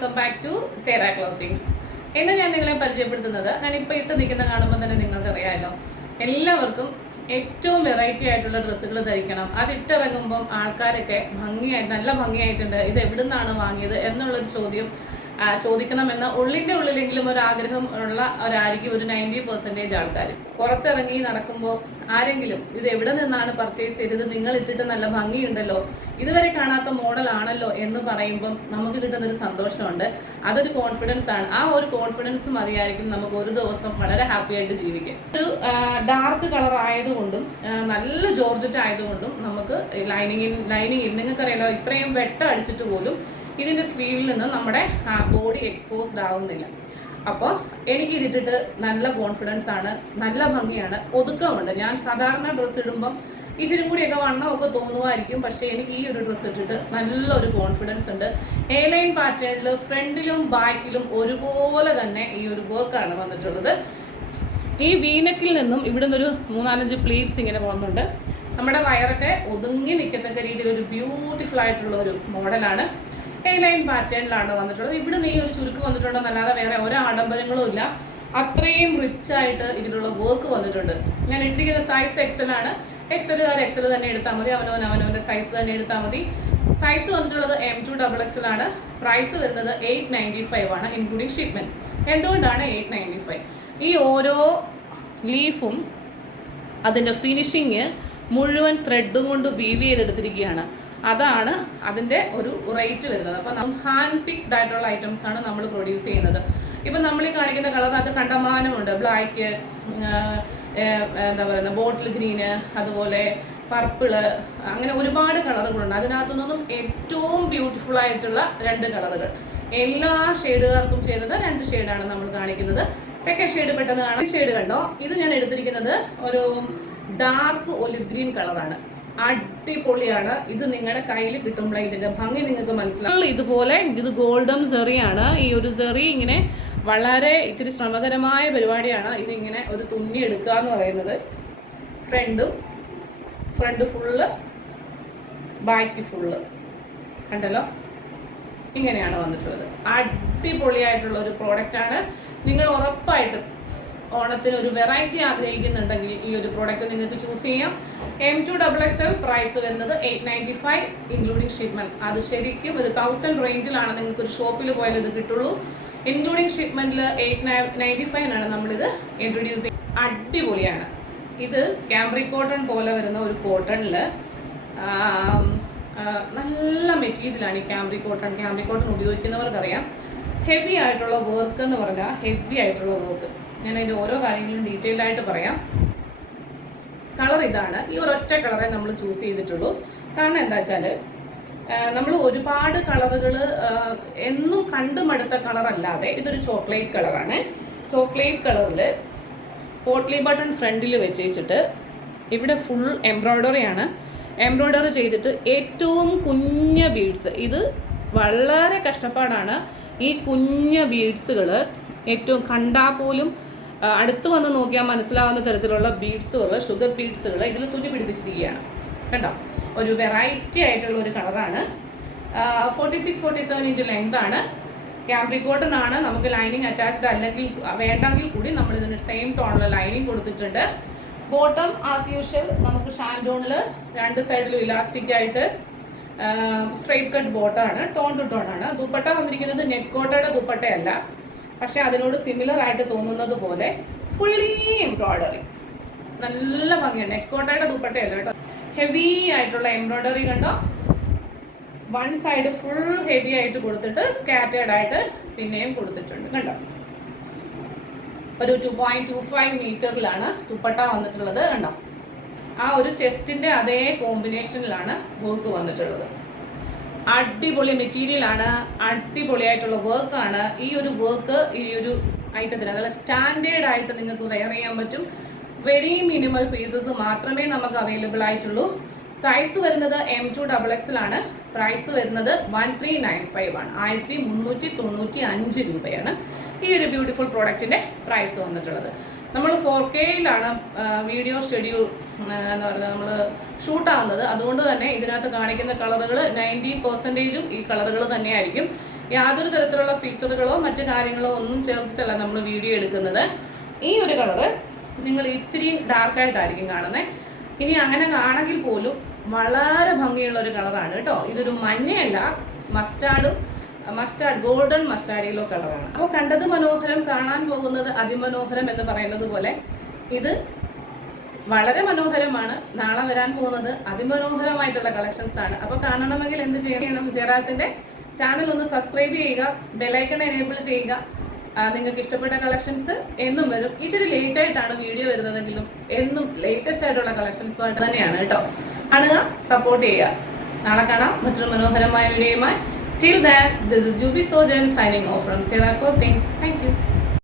Welcome back to Zara clothings. ഇന്ന് ഞാൻ നിങ്ങളെ പരിചയപ്പെടുത്തുന്നത്, ഞാനിപ്പോൾ ഇട്ട് നിൽക്കുന്ന കാണുമ്പോൾ തന്നെ നിങ്ങൾക്കറിയാമല്ലോ, എല്ലാവർക്കും ഏറ്റവും വെറൈറ്റി ആയിട്ടുള്ള ഡ്രസ്സുകൾ ധരിക്കണം. അതിട്ടിറങ്ങുമ്പം ആൾക്കാരൊക്കെ നല്ല ഭംഗിയായിട്ടുണ്ട്, ഇത് എവിടെ നിന്നാണ് വാങ്ങിയത് എന്നുള്ളൊരു ചോദ്യം ചോദിക്കണമെന്ന ഉള്ളിൻ്റെ ഉള്ളിലെങ്കിലും ഒരു ആഗ്രഹം ഉള്ള ഒരായിരിക്കും ഒരു 90% ആൾക്കാർ. പുറത്തിറങ്ങി നടക്കുമ്പോൾ ആരെങ്കിലും ഇത് എവിടെ നിന്നാണ് പർച്ചേസ് ചെയ്തത്, നിങ്ങൾ ഇട്ടിട്ട് നല്ല ഭംഗിയുണ്ടല്ലോ, ഇതുവരെ കാണാത്ത മോഡലാണല്ലോ എന്ന് പറയുമ്പം നമുക്ക് കിട്ടുന്നൊരു സന്തോഷമുണ്ട്. അതൊരു കോൺഫിഡൻസ് ആണ്. ആ ഒരു കോൺഫിഡൻസ് മതിയായിരിക്കും നമുക്ക് ഒരു ദിവസം വളരെ ഹാപ്പി ആയിട്ട് ജീവിക്കാം. ഒരു ഡാർക്ക് കളർ ആയതുകൊണ്ടും നല്ല ജോർജറ്റ് ആയതുകൊണ്ടും നമുക്ക് ലൈനിങ് നിങ്ങൾക്കറിയാലോ, ഇത്രയും വെട്ടം അടിച്ചിട്ട് പോലും ഇതിൻ്റെ സ്ലീവിൽ നിന്ന് നമ്മുടെ ബോഡി എക്സ്പോസ്ഡ് ആവുന്നില്ല. അപ്പോൾ എനിക്ക് ഇതിട്ടിട്ട് നല്ല കോൺഫിഡൻസ് ആണ്, നല്ല ഭംഗിയാണ്, ഒതുക്കമുണ്ട്. ഞാൻ സാധാരണ ഡ്രസ്സ് ഇടുമ്പം ഇച്ചിരി കൂടിയൊക്കെ വണ്ണമൊക്കെ തോന്നുമായിരിക്കും, പക്ഷേ എനിക്ക് ഈ ഒരു ഡ്രസ്സ് ഇട്ടിട്ട് നല്ലൊരു കോൺഫിഡൻസ് ഉണ്ട്. എ ലൈൻ പാറ്റേണിൽ ഫ്രണ്ടിലും ബാക്കിലും ഒരുപോലെ തന്നെ ഈ ഒരു വർക്കാണ് വന്നിട്ടുള്ളത്. ഈ വീനക്കിൽ നിന്നും ഇവിടെ നിന്നൊരു 3-4 പ്ലീറ്റ്സ് ഇങ്ങനെ പോകുന്നുണ്ട്. നമ്മുടെ വയറൊക്കെ ഒതുങ്ങി നിൽക്കത്തക്ക രീതിയിൽ ഒരു ബ്യൂട്ടിഫുൾ ആയിട്ടുള്ള ഒരു മോഡലാണ്. എ ലൈൻ പാറ്റേണിലാണ് വന്നിട്ടുള്ളത്. ഇവിടെ ഈ ഒരു ചുരുക്ക് വന്നിട്ടുണ്ടെന്നല്ലാതെ വേറെ ഒരു ആഡംബരങ്ങളും ഇല്ല. അത്രയും റിച്ച് ആയിട്ട് ഇതിലുള്ള വർക്ക് വന്നിട്ടുണ്ട്. ഞാൻ ഇട്ടിരിക്കുന്ന സൈസ് എക്സൽ ആണ്. എക്സലുകാർ എക്സൽ തന്നെ എടുത്താൽ മതി, അവനവൻ്റെ സൈസ് തന്നെ എടുത്താൽ മതി. സൈസ് വന്നിട്ടുള്ളത് M2XXL ആണ്. പ്രൈസ് വരുന്നത് 895 ആണ് ഇൻക്ലൂഡിങ് ഷിപ്മെൻറ്റ്. എന്തുകൊണ്ടാണ് 895? ഈ ഓരോ ലീഫും അതിൻ്റെ ഫിനിഷിങ് മുഴുവൻ ത്രെഡും കൊണ്ട് വീവ് ചെയ്തെടുത്തിരിക്കുകയാണ്. അതാണ് അതിൻ്റെ ഒരു റേറ്റ് വരുന്നത്. അപ്പോൾ ഹാൻഡ് പിക്ഡ് ആയിട്ടുള്ള ഐറ്റംസ് ആണ് നമ്മൾ പ്രൊഡ്യൂസ് ചെയ്യുന്നത്. ഇപ്പം നമ്മൾ ഈ കാണിക്കുന്ന കളറിനകത്ത് കണ്ടമാനമുണ്ട്. ബ്ലാക്ക്, എന്താ പറയുന്നത്, ബോട്ടിൽ ഗ്രീന്, അതുപോലെ പർപ്പിള്, അങ്ങനെ ഒരുപാട് കളറുകളുണ്ട്. അതിനകത്തു നിന്നും ഏറ്റവും ബ്യൂട്ടിഫുൾ ആയിട്ടുള്ള 2 കളറുകൾ, എല്ലാ ഷെയ്ഡുകാർക്കും ചേരുന്ന 2 ഷെയ്ഡാണ് നമ്മൾ കാണിക്കുന്നത്. സെക്കൻഡ് ഷെയ്ഡ് പെട്ടെന്ന് കാണാം. ഈ ഷെയ്ഡ് കണ്ടോ, ഇത് ഞാൻ എടുത്തിരിക്കുന്നത് ഒരു ഡാർക്ക് ഒലിവ് ഗ്രീൻ കളറാണ്. അടിപൊളിയാണ്. ഇത് നിങ്ങളുടെ കയ്യിൽ കിട്ടുമ്പോഴേ ഇതിന്റെ ഭംഗി നിങ്ങൾക്ക് മനസ്സിലാവും. ഇതുപോലെ ഇത് ഗോൾഡൻ സെറിയാണ്. ഈ ഒരു സെറി ഇങ്ങനെ വളരെ ഇച്ചിരി ശ്രമകരമായ പരിപാടിയാണ്. ഇതിങ്ങനെ ഒരു തുന്നി എടുക്കുക എന്ന് പറയുന്നത്. ഫ്രണ്ട് ഫുള്ള്, ബാക്ക് ഫുള്ള്, കണ്ടല്ലോ, ഇങ്ങനെയാണ് വന്നിട്ടുള്ളത്. അടിപൊളിയായിട്ടുള്ള ഒരു പ്രോഡക്റ്റാണ്. നിങ്ങൾ ഉറപ്പായിട്ടും ഓണത്തിന് ഒരു വെറൈറ്റി ആഗ്രഹിക്കുന്നുണ്ടെങ്കിൽ ഈ ഒരു പ്രോഡക്റ്റ് നിങ്ങൾക്ക് ചൂസ് ചെയ്യാം. M2XXL പ്രൈസ് വരുന്നത് 895 ഇൻക്ലൂഡിങ് ഷിപ്മെൻറ്റ്. അത് ശരിക്കും ഒരു 1000 റേഞ്ചിലാണ് നിങ്ങൾക്ക് ഒരു ഷോപ്പിൽ പോയാൽ ഇത് കിട്ടുള്ളൂ. ഇൻക്ലൂഡിങ് ഷിപ്മെൻറ്റിൽ 895 നമ്മളിത് ഇൻട്രൊഡ്യൂസ് ചെയ്യും. അടിപൊളിയാണ്. ഇത് ക്യാമ്പ്രിക് കോട്ടൺ പോലെ വരുന്ന ഒരു കോട്ടണിൽ നല്ല മെറ്റീരിയലാണ് ഈ ക്യാമ്പ്രിക് കോട്ടൺ ഉപയോഗിക്കുന്നവർക്കറിയാം. ഹെവി ആയിട്ടുള്ള വർക്ക് എന്ന് പറഞ്ഞാൽ ഹെവി ആയിട്ടുള്ള വർക്ക്. ഞാൻ അതിൻ്റെ ഓരോ കാര്യങ്ങളും ഡീറ്റെയിൽഡ് ആയിട്ട് പറയാം. കളർ ഇതാണ്. ഈ ഒരൊറ്റ കളറെ നമ്മൾ ചൂസ് ചെയ്തിട്ടുള്ളൂ. കാരണം എന്താ വെച്ചാൽ നമ്മൾ ഒരുപാട് കളറുകൾ എന്നും കണ്ടു മടുത്ത കളറല്ലാതെ ഇതൊരു ചോക്ലേറ്റ് കളറാണ്. ചോക്ലേറ്റ് കളറിൽ പോട്ട്ലി ബട്ടൺ ഫ്രണ്ടിൽ വെച്ചിട്ട് ഇവിടെ ഫുൾ എംബ്രോയ്ഡറിയാണ്. എംബ്രോയ്ഡറി ചെയ്തിട്ട് ഏറ്റവും കുഞ്ഞ ബീഡ്സ്, ഇത് വളരെ കഷ്ടപ്പാടാണ്. ഈ കുഞ്ഞ ബീഡ്സുകൾ ഏറ്റവും കണ്ടാൽ പോലും അടുത്ത് വന്ന് നോക്കിയാൽ മനസ്സിലാവുന്ന തരത്തിലുള്ള ബീഡ്സുകൾ, ഷുഗർ ബീഡ്സുകൾ ഇതിൽ തുന്നി പിടിപ്പിച്ചിരിക്കുകയാണ്. കണ്ടോ, ഒരു വെറൈറ്റി ആയിട്ടുള്ള ഒരു കളറാണ്. 46-47 ഇഞ്ച് ലെങ്താണ്. ക്യാമ്പ്രിക് കോട്ടൺ ആണ്. നമുക്ക് ലൈനിങ് അറ്റാച്ച്ഡ് അല്ലെങ്കിൽ വേണ്ടെങ്കിൽ കൂടി നമ്മൾ ഇതിന് സെയിം ടോണിൽ ലൈനിങ് കൊടുത്തിട്ടുണ്ട്. ബോട്ടം ആസ് യൂഷ്വൽ നമുക്ക് ഷാൻഡോണിൽ 2 സൈഡിലും ഇലാസ്റ്റിക് ആയിട്ട് സ്ട്രെയിറ്റ് കട്ട് ബോട്ടമാണ്. ടോൺ ടു ടോൺ ആണ്. ദുപ്പട്ട വന്നിരിക്കുന്നത് നെറ്റ് കോട്ടയുടെ ദുപ്പട്ടയല്ല, പക്ഷെ അതിനോട് സിമിലർ ആയിട്ട് തോന്നുന്നത് പോലെ ഫുള്ളി എംബ്രോയ്ഡറി, നല്ല ഭംഗിയാണ്. നെറ്റ് കോട്ടയുടെ ദുപ്പട്ടയല്ല കേട്ടോ, ഹെവി ആയിട്ടുള്ള എംബ്രോയ്ഡറി കണ്ടോ. 1 സൈഡ് ഫുൾ ഹെവി ആയിട്ട് കൊടുത്തിട്ട് സ്കാറ്റേർഡ് ആയിട്ട് പിന്നെയും കൊടുത്തിട്ടുണ്ട്. കണ്ടോ, ഒരു 2.25 മീറ്ററിലാണ് ദുപ്പട്ട വന്നിട്ടുള്ളത്. കണ്ടോ, ആ ഒരു ചെസ്റ്റിൻ്റെ അതേ കോമ്പിനേഷനിലാണ് വർക്ക് വന്നിട്ടുള്ളത്. അടിപൊളി മെറ്റീരിയലാണ്, അടിപൊളിയായിട്ടുള്ള വർക്കാണ്. ഈ ഒരു വർക്ക് ഈ ഒരു ഐറ്റത്തിന് നല്ല സ്റ്റാൻഡേർഡ് ആയിട്ട് നിങ്ങൾക്ക് വെയർ ചെയ്യാൻ പറ്റും. വെരി മിനിമൽ പീസസ് മാത്രമേ നമുക്ക് അവൈലബിൾ ആയിട്ടുള്ളൂ. സൈസ് വരുന്നത് M2XXL ആണ്. പ്രൈസ് വരുന്നത് 1395 ആണ്. 1395 രൂപയാണ് ഈ ഒരു ബ്യൂട്ടിഫുൾ പ്രോഡക്റ്റിൻ്റെ പ്രൈസ് വന്നിട്ടുള്ളത്. നമ്മൾ 4Kയിലാണ് വീഡിയോ ഷെഡ്യൂൾ എന്ന് പറയുന്നത് നമ്മൾ ഷൂട്ടാകുന്നത്. അതുകൊണ്ട് തന്നെ ഇതിനകത്ത് കാണിക്കുന്ന കളറുകൾ 90% ഈ കളറുകൾ തന്നെയായിരിക്കും. യാതൊരു തരത്തിലുള്ള ഫിൽറ്ററുകളോ മറ്റു കാര്യങ്ങളോ ഒന്നും ചേർത്തിട്ടല്ല നമ്മൾ വീഡിയോ എടുക്കുന്നത്. ഈ ഒരു കളറ് നിങ്ങൾ ഇത്തിരി ഡാർക്കായിട്ടായിരിക്കും കാണുന്നത്. ഇനി അങ്ങനെ ആണെങ്കിൽ പോലും വളരെ ഭംഗിയുള്ള ഒരു കളറാണ് കേട്ടോ. ഇതൊരു മഞ്ഞയല്ല, മസ്റ്റാർഡ് ഗോൾഡൻ മസ്റ്റാർഡ് യെല്ലോ കളറാണ്. അപ്പോൾ കണ്ടത് മനോഹരം, കാണാൻ പോകുന്നത് അതിമനോഹരം എന്ന് പറയുന്നത് പോലെ ഇത് വളരെ മനോഹരമാണ്. നാളെ വരാൻ പോകുന്നത് അതിമനോഹരമായിട്ടുള്ള കളക്ഷൻസ് ആണ്. അപ്പോൾ കാണണമെങ്കിൽ എന്ത് ചെയ്യണം? സെറാസിന്റെ ചാനൽ ഒന്ന് സബ്സ്ക്രൈബ് ചെയ്യുക, ബെലൈക്കൺ എനേബിൾ ചെയ്യുക. നിങ്ങൾക്ക് ഇഷ്ടപ്പെട്ട കളക്ഷൻസ് എന്നും വരും. ഇച്ചിരി ലേറ്റ് ആയിട്ടാണ് വീഡിയോ വരുന്നതെങ്കിലും എന്നും ലേറ്റസ്റ്റ് ആയിട്ടുള്ള കളക്ഷൻസുമായിട്ട് തന്നെയാണ് കേട്ടോ. കാണുക, സപ്പോർട്ട് ചെയ്യുക. നാളെ കാണാം മറ്റൊരു മനോഹരമായ വീഡിയോയുമായി. Till then, this is Juby Sojan signing off from Sera Clothings. Thank you.